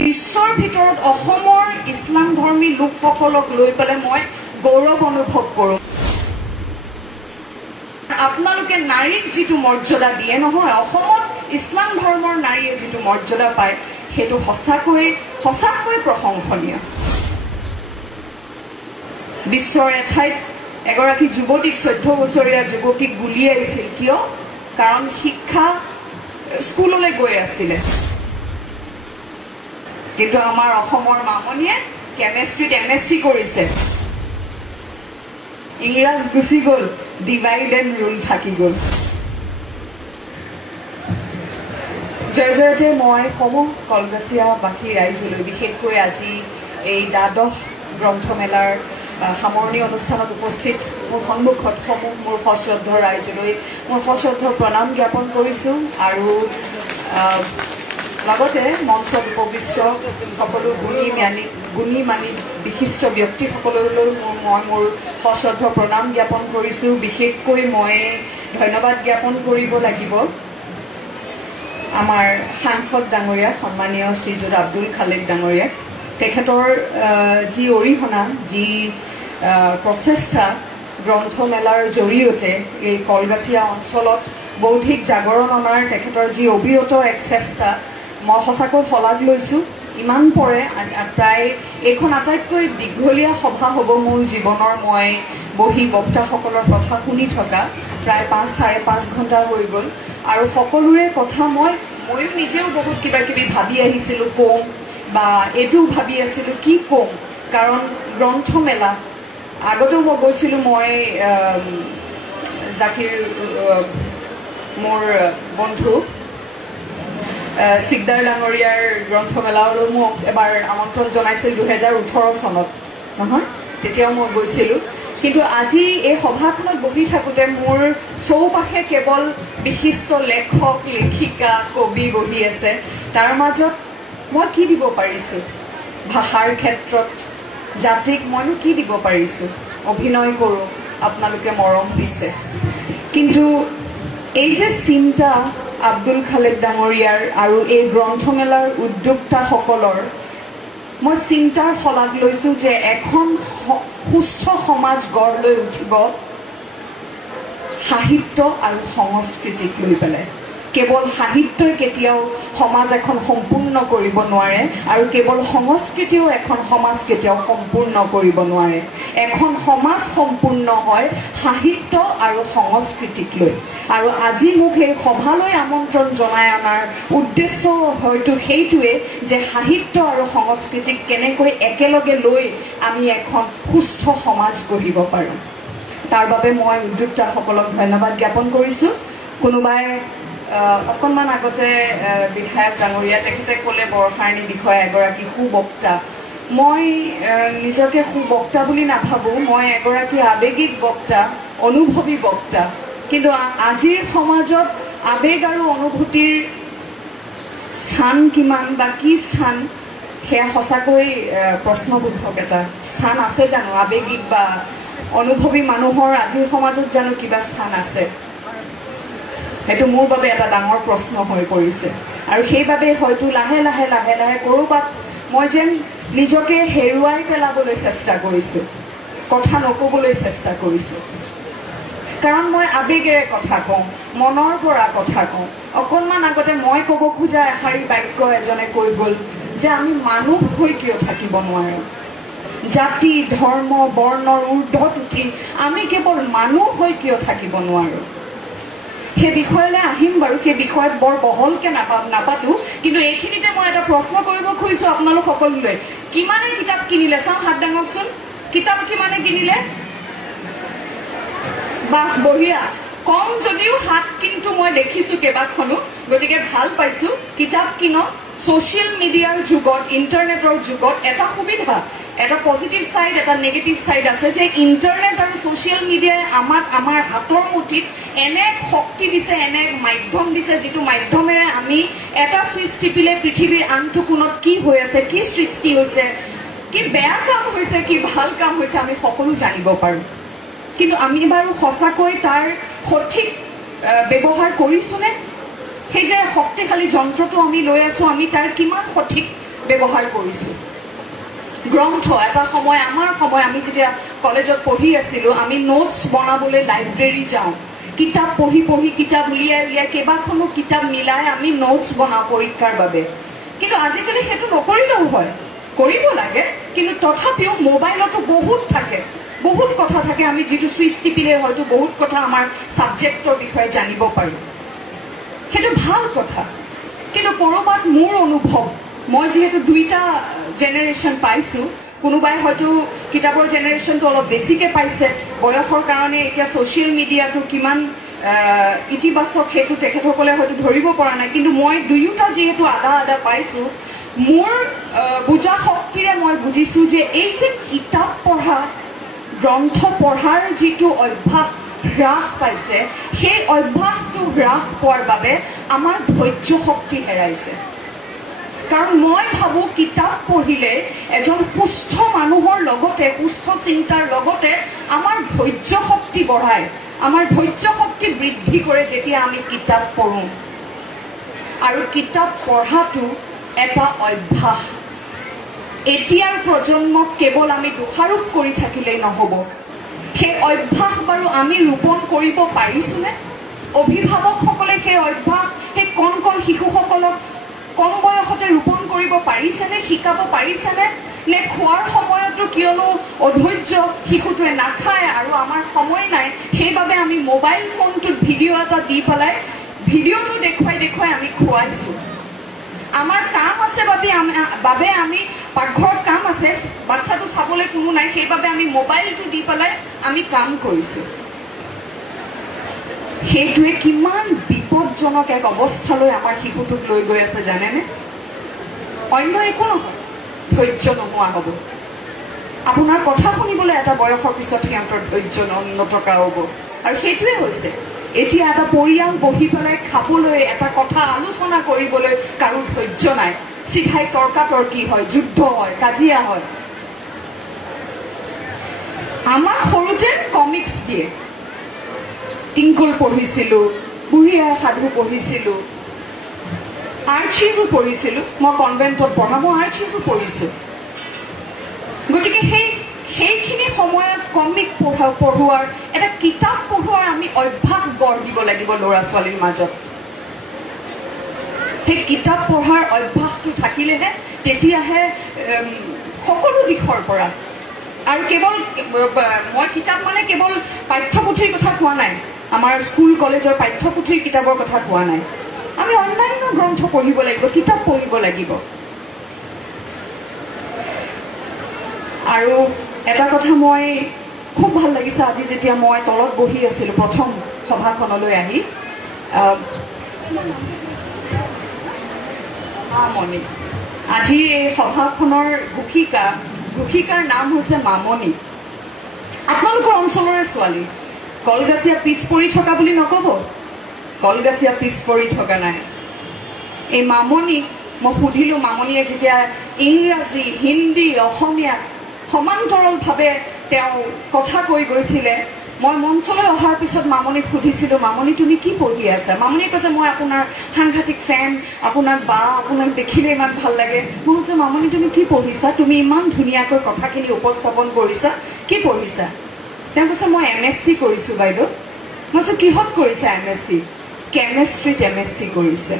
বিশ্বৰ ভিতৰত অসমৰ ইছলাম ধৰ্মী লোকসকলক লৈ পেলাই মই গৌৰৱ অনুভৱ কৰোঁ। আপোনালোকে নাৰীক যিটো মৰ্যাদা দিয়ে নহয়, অসমত ইছলাম ধৰ্মৰ নাৰীয়ে যিটো মৰ্যাদা পায় সেইটো সঁচাকৈ প্ৰশংসনীয়। বিশ্বৰ এঠাইত এগৰাকী যুৱতীক 14 বছৰীয়া যুৱতীক গুলীয়াইছিল। কিয়? কাৰণ শিক্ষা স্কুললৈ গৈ আছিলে। কিন্তু আমাৰ অসমৰ মামনিয়ে কেমেষ্ট্ৰিত MSc কৰিছে। ইংৰাজ গুচি গ'ল, ডিভাইড এণ্ড ৰুল থাকি গ'ল। জয় জয়তে মই সমূহ কলগাছিয়াবাসী ৰাইজলৈ, বিশেষকৈ আজি এই দ্বাদশ গ্ৰন্থমেলাৰ সামৰণি অনুষ্ঠানত উপস্থিত মোৰ সন্মুখত সমূহ মোৰ সশ্ৰদ্ধ ৰাইজলৈ মোৰ সশ্ৰদ্ধ প্ৰণাম জ্ঞাপন কৰিছো। আৰু লগতে মঞ্চত উপবিষ্ট সকলো গুণী মানি বিশিষ্ট ব্যক্তিসকললৈ মই মোৰ সশ্ৰদ্ধ প্ৰণাম জ্ঞাপন কৰিছো। বিশেষকৈ মই ধন্যবাদ জ্ঞাপন কৰিব লাগিব আমাৰ সাংসদ ডাঙৰীয়া সন্মানীয় শ্ৰীযুত আব্দুল খালেক ডাঙৰীয়াক। তেখেতৰ যি অৰিহণা, যি প্ৰচেষ্টা গ্ৰন্থমেলাৰ জৰিয়তে এই কলগাছিয়া অঞ্চলত বৌদ্ধিক জাগৰণ অনাৰ তেখেতৰ যি অবিৰত এক চেষ্টা, মই সঁচাকৈ শলাগ লৈছো। ইমান পৰে প্ৰায় এইখন আটাইতকৈ দীঘলীয়া সভা হ'ব মোৰ জীৱনৰ। মই বহি বক্তাসকলৰ কথা শুনি থকা প্ৰায় 5-5.5 ঘণ্টা হৈ গ'ল আৰু সকলোৰে কথা ময়ো নিজেও বহুত কিবা কিবি ভাবি আহিছিলো কম, বা এইটোও ভাবি আছিলো কি কম। কাৰণ গ্ৰন্থমেলা আগতেও মই গৈছিলো, মই জাকিৰ মোৰ বন্ধু সিকদাৰ ডাঙৰীয়াৰ গ্ৰন্থমেলালৈ মোক এবাৰ আমন্ত্ৰণ জনাইছিল 2018 চনত, নহয় তেতিয়াও মই গৈছিলো। কিন্তু আজি এই সভাখনত বহি থাকোতে মোৰ চৌপাশে কেৱল বিশিষ্ট লেখক, লেখিকা, কবি বহি আছে। তাৰ মাজত মই কি দিব পাৰিছো? ভাষাৰ ক্ষেত্ৰত জাতিক মইনো কি দিব পাৰিছো? অভিনয় কৰো, আপোনালোকে মৰম দিছে। কিন্তু এই যে চিন্তা আব্দুল খালেক ডাঙৰীয়াৰ আৰু এই গ্ৰন্থমেলাৰ উদ্যোক্তাসকলৰ, মই চিন্তাৰ শলাগ লৈছো যে এখন সুস্থ সমাজ গঢ় লৈ উঠিব সাহিত্য আৰু সংস্কৃতিক লৈ পেলাই। কেৱল সাহিত্যই কেতিয়াও সমাজ এখন সম্পূৰ্ণ কৰিব নোৱাৰে আৰু কেৱল সংস্কৃতিও এখন সমাজ কেতিয়াও সম্পূৰ্ণ কৰিব নোৱাৰে। এখন সমাজ সম্পূৰ্ণ হয় সাহিত্য আৰু সংস্কৃতিক লৈ। আৰু আজি মোক এই সভালৈ আমন্ত্ৰণ জনাই অনাৰ উদ্দেশ্য হয়তো সেইটোৱে যে সাহিত্য আৰু সংস্কৃতিক কেনেকৈ একেলগে লৈ আমি এখন সুস্থ সমাজ গঢ়িব পাৰোঁ। তাৰ বাবে মই উদ্যোক্তাসকলক ধন্যবাদ জ্ঞাপন কৰিছো। কোনোবাই অকণমান আগতে বিধায়ক ডাঙৰীয়া তেখেতে ক'লে বৰষাৰণী বিষয়া এগৰাকী সুবক্তা। মই নিজকে সুবক্তা বুলি নাভাবোঁ, মই এগৰাকী আৱেগিক বক্তা, অনুভৱী বক্তা। কিন্তু আজিৰ সমাজত আৱেগ আৰু অনুভূতিৰ স্থান কিমান বা কি স্থান, সেয়া সঁচাকৈ প্ৰশ্নবোধক এটা স্থান আছে জানো? আৱেগিক বা অনুভৱী মানুহৰ আজিৰ সমাজত জানো কিবা স্থান আছে? সেইটো মোৰ বাবে এটা ডাঙৰ প্ৰশ্ন হৈ পৰিছে। আৰু সেইবাবে হয়তো লাহে লাহে ক'ৰবাত মই যেন নিজকে হেৰুৱাই পেলাবলৈ চেষ্টা কৰিছো, কথা নকবলৈ চেষ্টা কৰিছো। কাৰণ মই আৱেগেৰে কথা কওঁ, মনৰ পৰা কথা কওঁ। অকণমান আগতে মই ক'ব খোজা এষাৰি বাক্য এজনে কৈ গ'ল যে আমি মানুহ হৈ কিয় থাকিব নোৱাৰো? জাতি, ধৰ্ম, বৰ্ণৰ ঊৰ্ধত উঠি আমি কেৱল মানুহ হৈ কিয় থাকিব নোৱাৰো? সেই বিষয়লৈ আহিম বাৰু, সেই বিষয়ত বৰ বহলকে নাপাতো। কিন্তু এইখিনিতে মই এটা প্ৰশ্ন কৰিব খুজিছো আপোনালোক সকলোলৈ। কিমানে কিতাপ কিনিলে? চাওঁ, হাত দাঙকচোন। কিতাপ কিমানে কিনিলে? বাহ, বঢ়িয়া। কম যদিও হাত কিন্তু মই দেখিছো কেইবাখনো, গতিকে ভাল পাইছো। কিতাপ কিনক। ছচিয়েল মিডিয়াৰ যুগত, ইণ্টাৰনেটৰ যুগত এটা সুবিধা, এটা পজিটিভ চাইড, এটা নেগেটিভ চাইড আছে যে ইণ্টাৰনেট আৰু ছচিয়েল মিডিয়াই আমাক আমাৰ হাতৰ মুঠিত এনে এক শক্তি দিছে, এনে এক মাধ্যম দিছে, যিটো মাধ্যমেৰে আমি এটা চুইচ টিপিলে পৃথিৱীৰ আনটো কোণত কি হৈ আছে, কি সৃষ্টি হৈছে, কি বেয়া কাম হৈছে, কি ভাল কাম হৈছে, আমি সকলো জানিব পাৰোঁ। কিন্তু আমি বাৰু সঁচাকৈ তাৰ সঠিক ব্যৱহাৰ কৰিছোনে? সেই যে শক্তিশালী যন্ত্ৰটো আমি লৈ আছো, আমি তাৰ কিমান সঠিক ব্যৱহাৰ কৰিছো গ্ৰন্থ এটা সময় আমাৰ সময় আমি যেতিয়া কলেজত পঢ়ি আছিলো আমি নোটছ বনাবলৈ লাইব্ৰেৰী যাওঁ কিতাপ পঢ়ি কিতাপ উলিয়াই কেইবাখনো কিতাপ মিলাই আমি নোটছ বনাওঁ পৰীক্ষাৰ বাবে কিন্তু আজিকালি সেইটো নকৰিলেও হয় কৰিব লাগে কিন্তু তথাপিও মোবাইলতো বহুত কথা থাকে আমি যেটো সুইচ টিপিলে হয়তো বহুত কথা আমাৰ সাবজেক্টৰ বিষয়ে জানিব পাৰো সেইটো ভাল কথা কিন্তু কৰবাত মোৰ অনুভৱ মই যেহেতু দুইটা জেনাৰেশন পাইছো কোনোবাই হয়তো কিতাপৰ জেনাৰেশনটো অলপ বেছিকে পাইছে বয়সৰ কাৰণে এতিয়া সোশ্যাল মিডিয়াটো কিমান ইতিবাচক হেতু তেখেতসকলে হয়তো ধৰিব পৰা নাই কিন্তু মই দুইটা যেহেতু আধা পাইছো মোৰ বুজা শক্তিৰে মই বুজিছো যে এই যে কিতাপ পঢ়া গ্ৰন্থ পঢ়াৰ যেটো অভ্যাস হ্ৰাস পাইছে সেই অভ্যাসটো হ্ৰাস পোৱাৰ বাবে আমাৰ ধৈৰ্য শক্তি হেৰাইছে কাৰণ মই ভাবো কিতাপ পঢ়িলে এজন সুস্থ মানুহৰ লগতে সুস্থ চিন্তাৰ লগতে আমাৰ ধৈৰ্য শক্তি বঢ়ায় আমাৰ ধৈৰ্য শক্তি বৃদ্ধি কৰে যেতিয়া আমি কিতাপ পঢ়ো আৰু কিতাপ পঢ়াটো এটা অভ্যাস এতিয়াৰ প্ৰজন্মক কেৱল আমি দোষাৰোপ কৰি থাকিলেই নহব সেই অভ্যাস বাৰু আমি ৰোপণ কৰিব পাৰিছোনে অভিভাৱকসকলে সেই অভ্যাস সেই কণ শিশুসকলক কম বয়সতে ৰোপণ কৰিব পাৰিছেনে শিকাব পাৰিছেনে নে খোৱাৰ সময়তো কিয়নো অধৈৰ্য শিশুটোৱে নাখায় আৰু আমাৰ সময় নাই সেইবাবে আমি মোবাইল ফোনটোত ভিডিঅ' এটা দি পেলাই ভিডিঅ'টো দেখুৱাই আমি খুৱাইছো আমাৰ কাম আছে বাবে আমি পাকঘৰত কাম আছে বাচ্চাটো চাবলৈ কোনো নাই সেইবাবে আমি মোবাইলটো দি পেলাই আমি কাম কৰিছো সেইটোৱে কিমান বিপদজনক এক অৱস্থালৈ আমাৰ শিশুটোক লৈ গৈ আছে জানেনে অন্য একো নহয় ধৈৰ্য নোহোৱা হ'ব আপোনাৰ কথা শুনিবলৈ এটা বয়সৰ পিছত সিহঁতৰ ধৈৰ্য নথকা হ'ব আৰু সেইটোৱে হৈছে এতিয়া এটা পৰিয়াল বহি পেলাই খাবলৈ এটা কথা আলোচনা কৰিবলৈ কাৰো ধৈৰ্য নাই চিধাই তৰ্কাতৰ্কি হয় যুদ্ধ হয় কাজিয়া হয় আমাৰ সৰুতে কমিক্স দিয়ে টিংকুল পঢ়িছিলো বুঢ়ীআই সাধু পঢ়িছিলো আৰ্চিজো পঢ়িছিলো মই কনভেন্টত পঢ়া মই আৰ্চিজো পঢ়িছো গতিকে সেইখিনি সময়ত কমিক পঢ়োৱাৰ এটা কিতাপ পঢ়োৱাৰ আমি অভ্যাস গঢ় দিব লাগিব ল'ৰা ছোৱালীৰ মাজত সেই কিতাপ পঢ়াৰ অভ্যাসটো থাকিলেহে তেতিয়াহে সকলো দিশৰ পৰা আৰু কেৱল মই কিতাপ মানে কেৱল পাঠ্যপুথিৰ কথা কোৱা নাই আমাৰ স্কুল কলেজৰ পাঠ্যপুথিৰ কিতাপৰ কথা কোৱা নাই আমি অন্যান্য গ্ৰন্থ পঢ়িব লাগিব কিতাপ পঢ়িব লাগিব আৰু এটা কথা মই খুব ভাল লাগিছে আজি যেতিয়া মই তলত বহি আছিলো প্ৰথম সভাখনলৈ আহি মামনি আজি এই সভাখনৰ ঘোষিকাৰ নাম হৈছে মামনি আপোনালোকৰ অঞ্চলৰে ছোৱালী কলগাছিয়া পিছ পৰি থকা বুলি নকব কলগাছিয়া পিছ পৰি থকা নাই এই মামনিক মই সুধিলো মামনিয়ে যেতিয়া ইংৰাজী হিন্দী অসমীয়া সমান্তৰালভাৱে তেওঁ কথা কৈ গৈছিলে মই মঞ্চলৈ অহাৰ পিছত মামনিক সুধিছিলো মামনি তুমি কি পঢ়ি আছা মামনিয়ে কৈছে মই আপোনাৰ সাংঘাতিক ফেন আপোনাৰ আপোনাক দেখিলে ইমান ভাল লাগে মই কৈছো মামনি তুমি কি পঢ়িছা তুমি ইমান ধুনীয়াকৈ কথাখিনি উপস্থাপন কৰিছা কি পঢ়িছা তেওঁ কৈছে মই এমএসসি কৰিছো বাইদেউ মই কৈছো কিহত কৰিছা এমএসসি কেমিষ্ট্ৰিত এমএসসি কৰিছে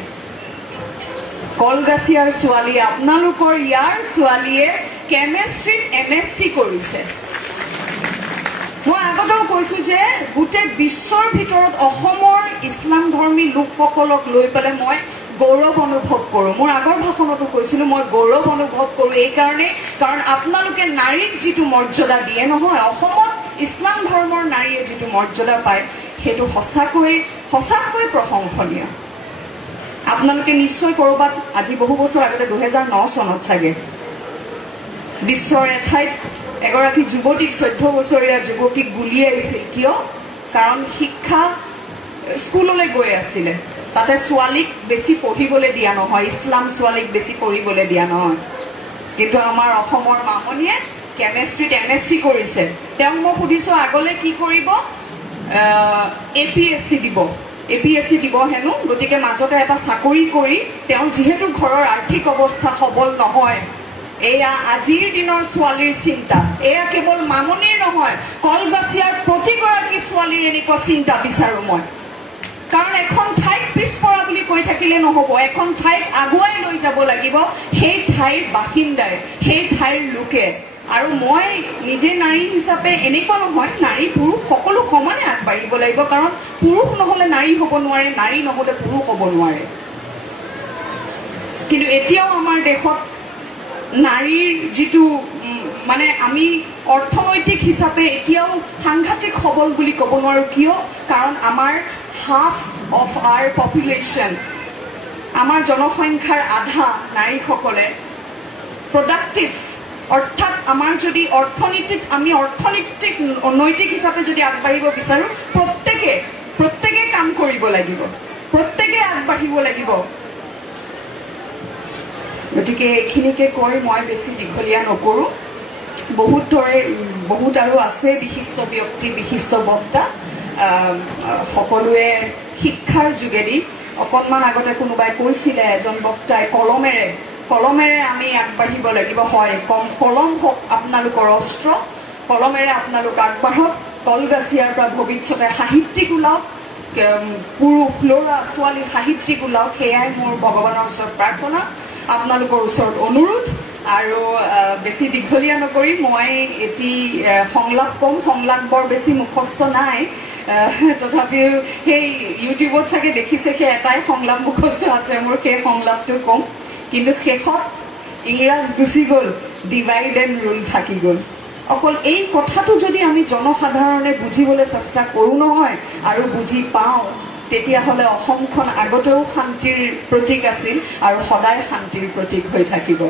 কলগাছিয়াৰ ছোৱালী আপোনালোকৰ ইয়াৰ ছোৱালীয়ে কেমিষ্ট্ৰিত এমএসসি কৰিছে মই আগতেও কৈছো যে গোটেই বিশ্বৰ ভিতৰত অসমৰ ইছলাম ধৰ্মী লোকসকলক লৈ পেলাই মই গৌৰৱ অনুভৱ কৰো মোৰ আগৰ ভাষণতো কৈছিলো মই গৌৰৱ অনুভৱ কৰো এই কাৰণে কাৰণ আপোনালোকে নাৰীক যেটো মৰ্যাদা দিয়ে নহয় অসমত ইছলাম ধৰ্মৰ নাৰীয়ে যেটো মৰ্যাদা পায় সেইটো সঁচাকৈ প্ৰশংসনীয় আপোনালোকে নিশ্চয় কৰবাত আজি বহু বছৰ আগতে 2009 চনত চাগে বিশ্বৰ এঠাইত এগৰাকী যুৱতীক 14 বছৰীয়া যুৱতীক গুলিয়াইছিল কিয় কাৰণ শিক্ষা স্কুললৈ গৈ আছিলে তাতে ছোৱালীক বেছি পঢ়িবলৈ দিয়া নহয় ইছলাম ছোৱালীক বেছি পঢ়িবলৈ দিয়া নহয় কিন্তু আমাৰ অসমৰ মামনিয়ে কেমিষ্ট্ৰিত এমএসসি কৰিছে তেওঁ মই সুধিছো আগলৈ কি কৰিব এপিএসসি দিব APSC দিব হেনো গতিকে মাজতে এটা চাকৰি কৰি তেওঁ যিহেতু ঘৰৰ আৰ্থিক অৱস্থা সবল নহয় এয়া আজিৰ দিনৰ ছোৱালীৰ চিন্তা এয়া কেৱল মামনিৰ নহয় কলগাছিয়াৰ প্ৰতিগৰাকী ছোৱালীৰ এনেকুৱা চিন্তা বিচাৰো মই কাৰণ এখন ঠাইক পিছপৰা বুলি কৈ থাকিলে নহব এখন ঠাইক আগুৱাই লৈ যাব লাগিব সেই ঠাইৰ বাসিন্দাই সেই ঠাইৰ লোকে আৰু মই নিজে নাৰী হিচাপে এনেকুৱা নহয় নাৰী পুৰুষ সকলো সমানে আগবাঢ়িব লাগিব কাৰণ পুৰুষ নহলে নাৰী হ'ব নোৱাৰে নাৰী নহলে পুৰুষ হ'ব নোৱাৰে কিন্তু এতিয়াও আমাৰ দেশত নাৰীৰ যিটো মানে আমি অৰ্থনৈতিক হিচাপে এতিয়াও সাংঘাতিক সবল বুলি ক'ব নোৱাৰো কিয় কাৰণ আমাৰ হাফ অফ আৰ পপুলেশ্যন আমাৰ জনসংখ্যাৰ আধা নাৰীসকলে প্ৰডাক্টিভ অৰ্থাৎ আমাৰ যদি আমি অৰ্থনৈতিক নৈতিক হিচাপে যদি আগবাঢ়িব বিচাৰো প্ৰত্যেকে কাম কৰিব লাগিব প্ৰত্যেকে আগবাঢ়িব লাগিব গতিকে এইখিনিকে কৈ মই বেছি দীঘলীয়া নকৰো বহুত আৰু আছে বিশিষ্ট ব্যক্তি বিশিষ্ট বক্তা সকলোৱে শিক্ষাৰ যোগেদি অকণমান আগতে কোনোবাই কৈছিলে এজন বক্তাই কলমেৰে আমি আগবাঢ়িব লাগিব হয় কলম হওক আপোনালোকৰ অস্ত্ৰ কলমেৰে আপোনালোক আগবাঢ়ক কলগাছিয়াৰ পৰা ভৱিষ্যতে সাহিত্যিক ওলাওক পুৰুষ ল'ৰা ছোৱালী সাহিত্যিক ওলাওক সেয়াই মোৰ ভগৱানৰ ওচৰত প্ৰাৰ্থনা আপোনালোকৰ ওচৰত অনুৰোধ আৰু বেছি দীঘলীয়া নকৰি মই এটি সংলাপ কম সংলাপ বৰ বেছি মুখস্থ নাই তথাপিও সেই ইউটিউবত চাগে দেখিছে সেই এটাই সংলাপ মুখস্থ আছে মোৰ সেই সংলাপটো কম কিন্তু শেষত ইংৰাজ গুচি গ'ল ডিভাইড এণ্ড ৰুল থাকি গ'ল অকল এই কথাটো যদি আমি জনসাধাৰণে বুজিবলৈ চেষ্টা কৰো নহয় আৰু বুজি পাওঁ তেতিয়াহ'লে অসমখন আগতেও শান্তিৰ প্ৰতীক আছিল আৰু সদায় শান্তিৰ প্ৰতীক হৈ থাকিব